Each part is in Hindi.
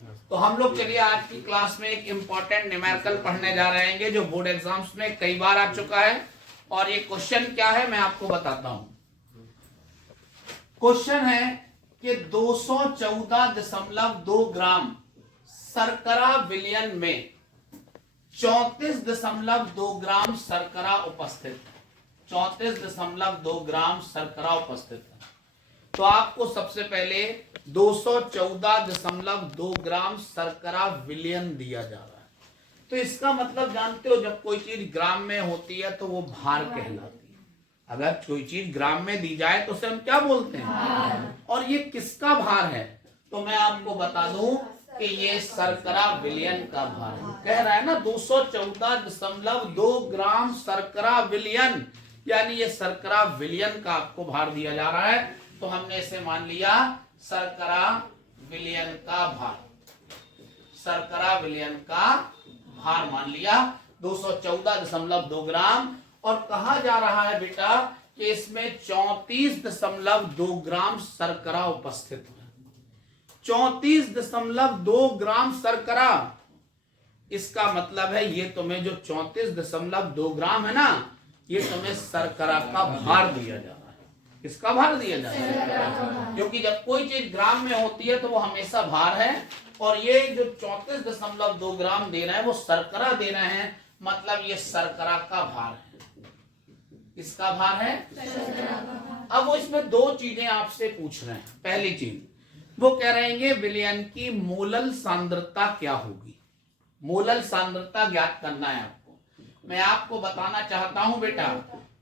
तो हम लोग चलिए आज की क्लास में एक इम्पोर्टेंट न्यूमेरिकल पढ़ने जा रहे हैं जो बोर्ड एग्जाम्स में कई बार आ चुका है। और ये क्वेश्चन क्या है मैं आपको बताता हूं। क्वेश्चन है कि 214.2 ग्राम शर्करा विलयन में 34.2 ग्राम शर्करा उपस्थित है। 34.2 ग्राम शर्करा उपस्थित है। तो आपको सबसे पहले 214.2 ग्राम शर्करा विलयन दिया जा रहा है। तो इसका मतलब जानते हो, जब कोई चीज ग्राम में होती है तो वो भार कहलाती है। अगर कोई चीज ग्राम में दी जाए तो उसे हम क्या बोलते हैं? और ये किसका भार है? तो मैं आपको बता दूं कि ये शर्करा विलयन का भार है। कह रहा है ना 214.2 ग्राम शर्करा विलयन, यानी ये शर्करा विलयन का आपको भार दिया जा रहा है। तो हमने इसे मान लिया शर्करा विलयन का भार। शर्करा विलयन का भार मान लिया 214.2 ग्राम। और कहा जा रहा है बेटा कि इसमें 34.2 ग्राम शर्करा उपस्थित है। 34.2 ग्राम शर्करा, इसका मतलब है ये तुम्हें जो 34.2 ग्राम है ना, ये तुम्हें शर्करा का भार दिया जा रहा है। किसका भार दिया जा रहा है? क्योंकि जब कोई चीज ग्राम में होती है तो वो हमेशा भार है। और ये जो 34.2 ग्राम दे रहे हैं वो शर्करा दे रहे हैं, मतलब ये शर्करा का भार है। किसका भार है? अब वो इसमें दो चीजें आपसे पूछ रहे हैं। पहली चीज वो कह रहे हैं विलयन की मोलल सांद्रता क्या होगी। मोलल सांद्रता ज्ञात करना है आपको। मैं आपको बताना चाहता हूं बेटा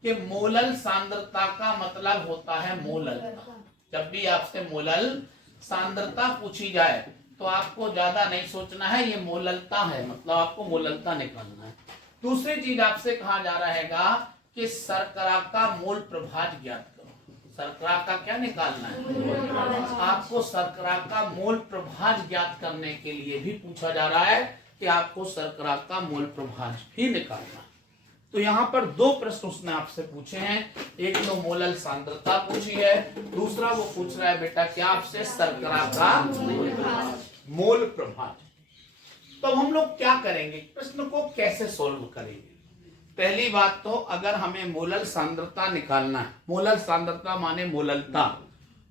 कि मोलल सांद्रता का मतलब होता है मोललता। जब भी आपसे मोलल सांद्रता पूछी जाए तो आपको ज्यादा नहीं सोचना है, ये मोललता है, मतलब आपको मोललता निकालना है। दूसरी चीज आपसे कहा जा रहेगा कि शर्करा का मोल प्रभाज ज्ञात करो। शर्करा का क्या निकालना है? आपको शर्करा का मोल प्रभाज ज्ञात करने के लिए भी पूछा जा रहा है कि आपको शर्करा का मोल प्रभाज भी निकालना है। तो यहाँ पर दो प्रश्न उसने आपसे पूछे हैं। एक तो मोलल सांद्रता पूछी है, दूसरा वो पूछ रहा है बेटा क्या आपसे शर्करा का मोल प्रभाज। तो हम लोग क्या करेंगे, प्रश्न को कैसे सोल्व करेंगे? पहली बात तो अगर हमें मोलल सांद्रता निकालना है, मोलल सांद्रता माने मोललता,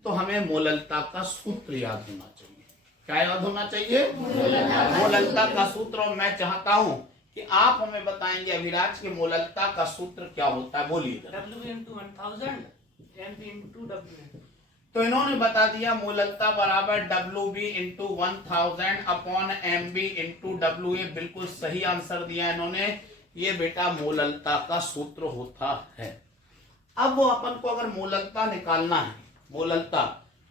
तो हमें मोललता का सूत्र याद होना चाहिए। क्या याद होना चाहिए? मोललता का सूत्र। और मैं चाहता हूं कि आप हमें बताएंगे अभिराज के मोललता का सूत्र क्या होता है, बोलिए। W/1000 MB/W। तो इन्होंने बता दिया मोललता बराबर WB × 1000 अपॉन MB × WA। बिल्कुल सही आंसर दिया इन्होंने। ये बेटा मोललता का सूत्र होता है। अब वो अपन को अगर मोललता निकालना है, मोललता,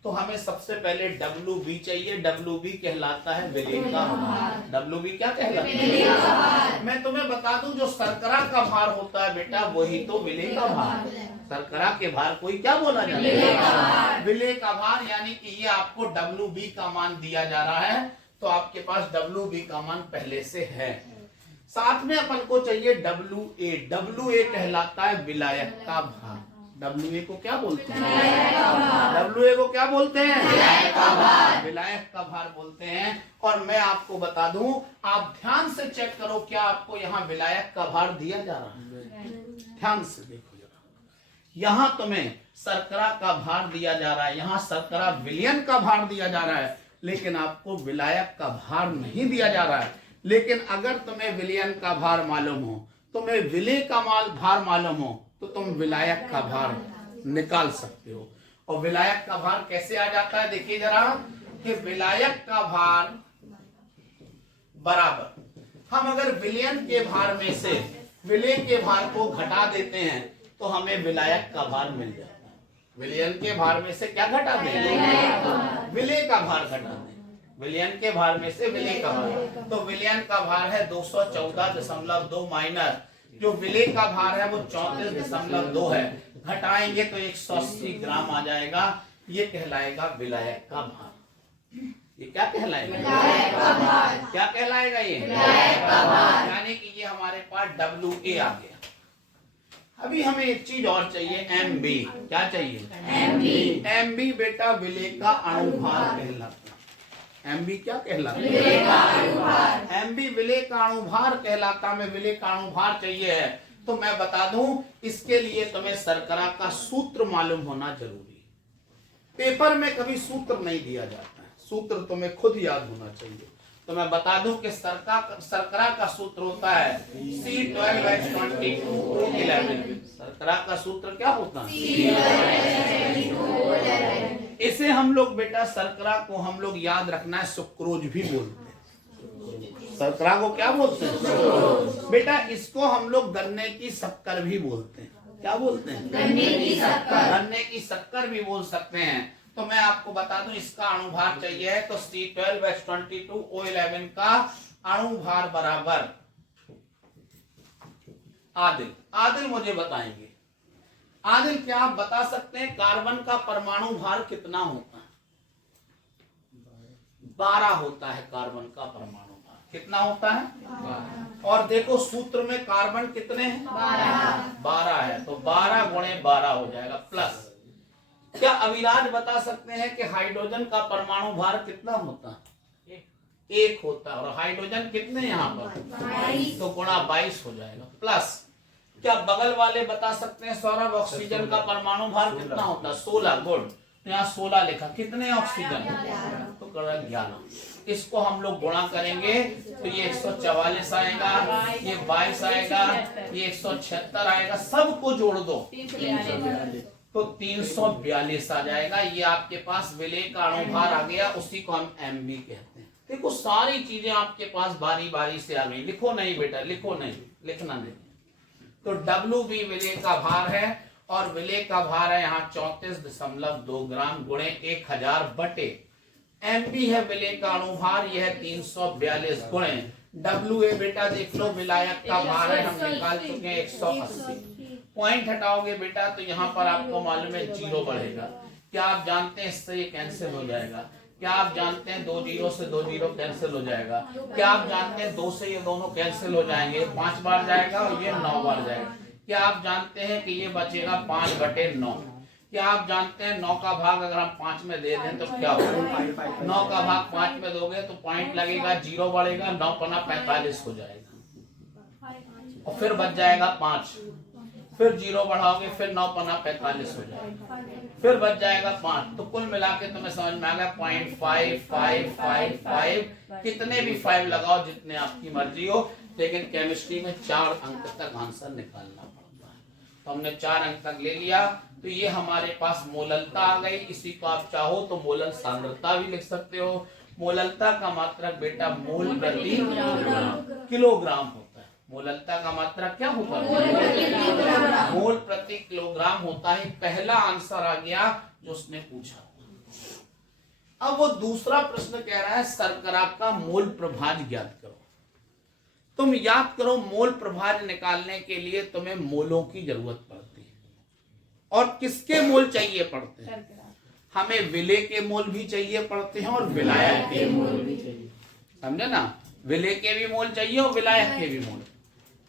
तो हमें सबसे पहले WB चाहिए। WB कहलाता है विलय का भार। WB क्या कहलाता है? मैं तुम्हें बता दूं जो शर्करा का भार होता है बेटा वही तो विलय का भार। शर्करा के भार कोई क्या बोला जाता है? विलय का भार। यानी कि ये आपको WB का मान दिया जा रहा है, तो आपके पास WB का मान पहले से है। साथ में अपन को चाहिए WA। WA कहलाता है विलायक का भार। WA को क्या बोलते हैं? WA को क्या बोलते हैं? विलायक का भार बोलते हैं। और मैं आपको बता दूं, आप ध्यान से चेक करो क्या आपको यहाँ विलायक का भार दिया जा रहा है? ध्यान से देखो जरा, यहाँ तुम्हें शर्करा का भार दिया जा रहा है, यहाँ शर्करा विलयन का भार दिया जा रहा है, लेकिन आपको विलायक का भार नहीं दिया जा रहा है। लेकिन अगर तुम्हें विलयन का भार मालूम हो, तुम्हें विलय का भार मालूम हो, तो तुम विलायक का भार निकाल सकते हो। और विलायक का भार कैसे आ जाता है देखिए जरा, कि विलायक का भार बराबर, हम अगर विलयन के भार में से विलय के भार को घटा देते हैं तो हमें विलायक का भार मिल जाता है। विलयन के भार में से क्या घटा दें? विलय का भार घटा दें। विलयन के भार में से विलय का भार, तो विलयन का भार है 214.2 माइनस जो विलय का भार है वो 34.2 है। घटाएंगे तो 180 ग्राम आ जाएगा। ये कहलाएगा विलायक का भार। ये क्या कहलाएगा? विलायक का भार। क्या कहलाएगा ये? विलायक का भार। यानी कि ये हमारे पास WA आ गया। अभी हमें एक चीज और चाहिए, MB। क्या चाहिए? MB। MB बेटा विलय का अणुभार कहलाता है। एमबी क्या कहलाता? एमबी विलेय का अणुभार कहलाता। में विलेय का अणुभार चाहिए है तो मैं बता दूं, इसके लिए तुम्हें शर्करा का सूत्र मालूम होना जरूरी है। पेपर में कभी सूत्र नहीं दिया जाता है, सूत्र तुम्हें खुद याद होना चाहिए। तो मैं बता दूं कि शर्करा का सूत्र होता है C12H22O11। शर्करा का सूत्र क्या होता है? इसे हम लोग बेटा, शर्करा को हम लोग याद रखना है, सुक्रोज भी बोलते हैं। शर्करा को क्या बोलते हैं बेटा? इसको हम लोग गन्ने की शक्कर भी बोलते हैं। क्या बोलते हैं? गन्ने की शक्कर भी बोल सकते हैं। तो मैं आपको बता दूं, इसका अणुभार चाहिए है तो C12H22O11 का अणुभार बराबर आदिल मुझे बताएंगे। आदिल, क्या आप बता सकते हैं कार्बन का परमाणु भार कितना होता है? 12 होता है कार्बन का परमाणु भार। कितना होता है? 12। और देखो सूत्र में कार्बन कितने हैं? 12 है, तो 12 गुणे 12 हो जाएगा प्लस। क्या अविराज बता सकते हैं कि हाइड्रोजन का परमाणु भार कितना होता है? 1 होता है। और हाइड्रोजन कितने यहाँ पर? 22, तो गुणा 22 हो जाएगा प्लस। क्या बगल वाले बता सकते हैं सौरभ ऑक्सीजन का परमाणु भार कितना होता है? 16 गुण, यहाँ 16 लिखा, कितने ऑक्सीजन? तो 11। इसको हम लोग गुणा करेंगे तो ये 144 आएगा, ये 22 आएगा, ये 176 आएगा, सबको जोड़ दो तो 342 आ जाएगा। ये आपके पास विलेय का अणुभार आ गया, उसी को हम एमबी कहते हैं। देखो सारी चीजें आपके पास बारी बारी से आ गई। लिखो नहीं बेटा, लिखो नहीं, लिखना नहीं। तो डब्ल्यू भी विलेय का भार है और विलेय का भार है यहाँ 34.2 ग्राम गुणे 1000 बटे। एमबी है विलेय का अणुभार, यह है 342 गुणे डब्ल्यू ए। बेटा देख लो, विलायक का भार है, हम निकाल चुके हैं 180। पॉइंट हटाओगे बेटा तो यहाँ पर आपको मालूम है 0 बढ़ेगा। क्या आप जानते हैं इससे ये कैंसिल हो जाएगा? क्या आप जानते हैं 2 0 से 2 0 कैंसिल हो जाएगा? क्या आप जानते हैं 2 से ये दोनों कैंसिल हो जाएंगे, 5 बार जाएगा और ये 9 बार जाएगा। क्या आप जानते हैं कि ये बचेगा 5/9? क्या आप जानते हैं 9 का भाग अगर हम 5 में दे दें तो क्या होगा? 9 का भाग 5 में दोगे तो पॉइंट लगेगा, 0 बढ़ेगा, 9 पना 45 हो जाएगा और फिर बच जाएगा 5। फिर 0 बढ़ाओगे, फिर 9 पना 45 हो जाएगा, फिर बच जाएगा 5। तो कुल मिला के तुम्हें समझ में आ गया 0.5555। कितने भी 5 लगाओ, जितने आपकी मर्जी हो, लेकिन केमिस्ट्री में 4 अंक तक आंसर निकालना पड़ता है। तो हमने 4 अंक तक ले लिया, तो ये हमारे पास मोललता आ गई। इसी को आप चाहो तो मोलल सांद्रता भी लिख सकते हो। मोललता का मात्रक बेटा मोल प्रति किलोग्राम होता है। मोललता का मात्रक क्या होता है? मोल प्रति किलोग्राम होता है। पहला आंसर आ गया जो उसने पूछा। अब वो दूसरा प्रश्न कह रहा है शर्करा का मोल प्रभाज ज्ञात करो। तुम याद करो, मोल प्रभाज निकालने के लिए तुम्हें मोलों की जरूरत पड़ती है। और किसके मोल चाहिए पड़ते हैं? हमें विलेय के मोल भी चाहिए पड़ते हैं और विलायक के मोल भी चाहिए। समझे ना? विलेय के भी मोल चाहिए और विलायक के भी मोल।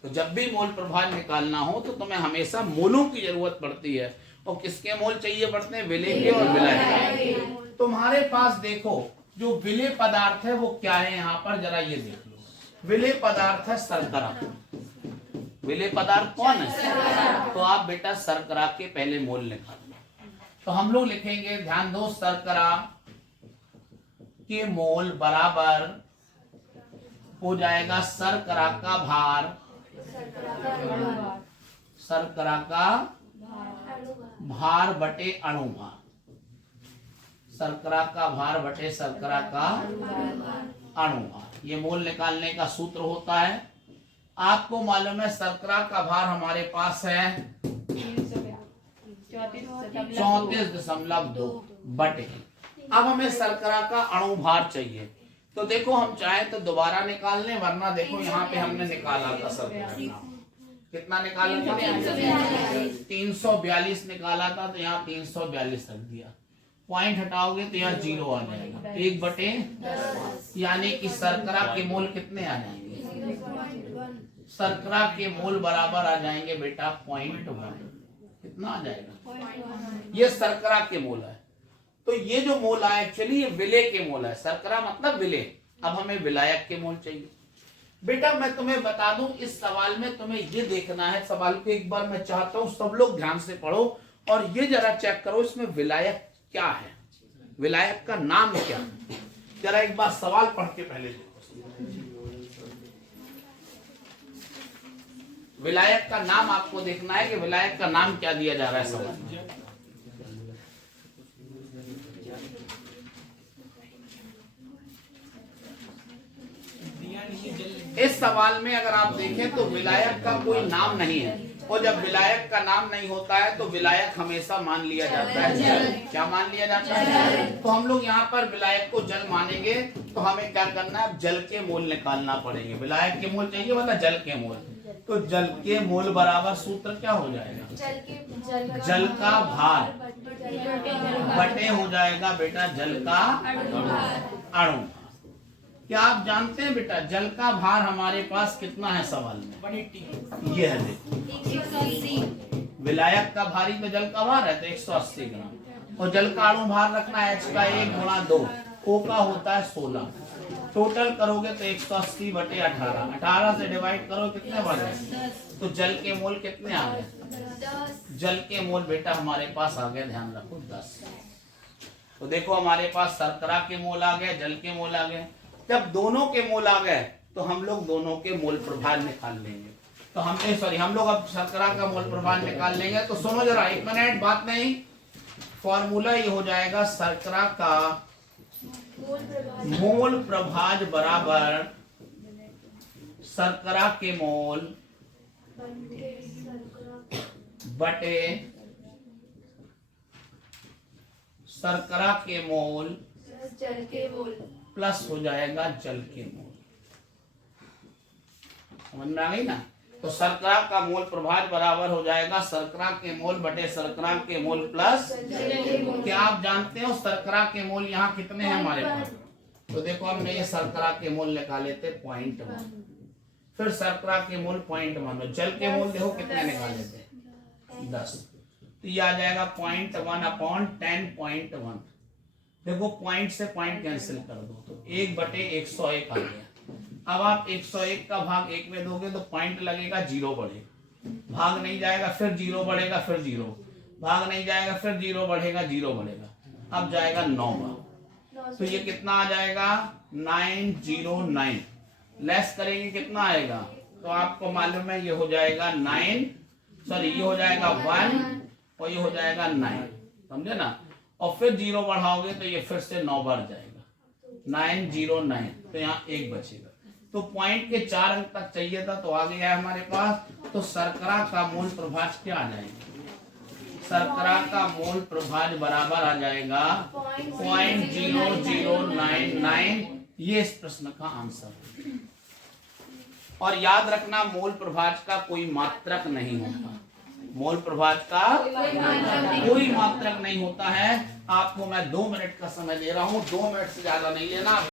तो जब भी मोल प्रभाज निकालना हो तो तुम्हें हमेशा मोलों की जरूरत पड़ती है। और किसके मोल चाहिए पड़ते हैं? विलेय के और विलायक के। तुम्हारे पास देखो जो विलेय पदार्थ है वो क्या है, यहाँ पर जरा ये देख लो। विलेय पदार्थ है शर्करा। विलेय पदार्थ कौन है? तो आप बेटा शर्करा के पहले मोल निकाल लो। तो हम लोग लिखेंगे, ध्यान दो, शर्करा के मोल बराबर हो जाएगा शर्करा का भार, शर्करा का भार बटे अणुभार। शर्करा का भार बटे शर्करा का अणुभार। ये मोल निकालने का सूत्र होता है। आपको मालूम है शर्करा का भार हमारे पास है 34.2 बटे। अब हमें शर्करा का अणुभार चाहिए। तो देखो हम चाहें तो दोबारा निकाल लें, वरना देखो यहाँ पे हमने निकाला था शर्करा। कितना निकाला था? 342 निकाला था, तो यहाँ 342 रख दिया। पॉइंट हटाओगे तो यहाँ 0 आ जाएगा, 1/10। यानी कि शर्करा के मोल कितने आ जाएंगे? शर्करा के मोल बराबर आ जाएंगे बेटा 0.1। कितना आ जाएगा? ये शर्करा के मोल है। तो ये जो मोल है एक्चुअली ये विलय के मोल है, शर्करा मतलब विलय। अब हमें विलायक के मोल चाहिए। बेटा मैं तुम्हें बता दूं, इस सवाल में तुम्हें ये देखना है, सवाल को एक बार मैं चाहता हूं सब लोग ध्यान से पढ़ो और ये जरा चेक करो इसमें विलायक क्या है, विलायक का नाम क्या है। जरा एक बार सवाल पढ़ के पहले देखो। विलायक का नाम आपको देखना है कि विलायक का नाम क्या दिया जा रहा है सवाल में। इस सवाल में अगर आप देखें तो विलायक का कोई नाम नहीं है, और जब विलायक का नाम नहीं होता है तो विलायक हमेशा मान लिया जाता है जल। क्या मान लिया जाता है? तो हम लोग यहाँ पर विलायक को जल मानेंगे, तो हमें क्या करना है, जल के मोल निकालना पड़ेंगे। विलायक के मोल चाहिए मतलब जल के मोल, तो जल के मोल बराबर सूत्र क्या हो जाएगा, जल का भार बटे हो जाएगा बेटा जल का अणु। क्या आप जानते हैं बेटा जल का भार हमारे पास कितना है सवाल में? 180। ये है देखो, विलायक का भारी तो जल का भार है तो 180 ग्राम, और जल का अणु भार रखना है H का 1 गुणा 2, O का होता है 16। टोटल करोगे तो 180 बटे 18, 18 से डिवाइड करो कितने बन गए, तो जल के मोल कितने आ गए, जल के मोल बेटा हमारे पास आ गए, ध्यान रखो 10। तो देखो हमारे पास शर्करा के मोल आ गए, जल के मोल आ गए। जब दोनों के मोल आ गए तो हम लोग दोनों के मोल प्रभार निकाल लेंगे। तो हम लोग अब शर्करा का मोल प्रभार निकाल लेंगे। तो सुनो जरा, 1 मिनट, बात नहीं, फॉर्मूला ये हो जाएगा शर्करा का मोल प्रभाज बराबर शर्करा के मोल बटे शर्करा के मोल जल के मोल प्लस हो जाएगा जल के मोल। समझ में आ गई ना? तो शर्करा का मोल प्रभाज बराबर हो जाएगा शर्करा के मोल बटे शर्करा के मोल प्लस। क्या आप जानते हो शर्करा के मोल यहाँ कितने हैं हमारे पास? तो देखो हमने ये शर्करा के मोल निकाले थे 0.1, फिर शर्करा के मोल 0.1, जल के मोल देखो कितने निकाले थे 10, तो ये आ जाएगा 0.1 अपॉन 10.1। देखो पॉइंट से पॉइंट कैंसिल कर दो तो 1 बटे 101 आ गया। अब आप 101 का भाग 1 में दोगे तो पॉइंट लगेगा, 0 बढ़ेगा, भाग नहीं जाएगा, फिर 0 बढ़ेगा, फिर 0 भाग नहीं जाएगा, फिर 0 बढ़ेगा, 0 बढ़ेगा, अब जाएगा 9 बार। तो ये कितना आ जाएगा 909, लेस करेंगे कितना आएगा, तो आपको मालूम है ये हो जाएगा 9, सॉरी ये हो जाएगा 1 और ये हो जाएगा 9, समझे ना? और फिर 0 बढ़ाओगे तो ये फिर से 9 बढ़ जाएगा, 909, तो यहाँ 1 बचेगा। तो पॉइंट के 4 अंक तक चाहिए था तो आ गया है हमारे पास। तो शर्करा का मोल प्रभाज क्या आ जाएगा, शर्करा का मोल प्रभाज बराबर आ जाएगा 0.0099। ये इस प्रश्न का आंसर। और याद रखना मोल प्रभाज का कोई मात्रक नहीं होता, मोल प्रभाज का कोई मात्रक नहीं होता है। आपको मैं 2 मिनट का समय दे रहा हूं, 2 मिनट से ज्यादा नहीं लेना।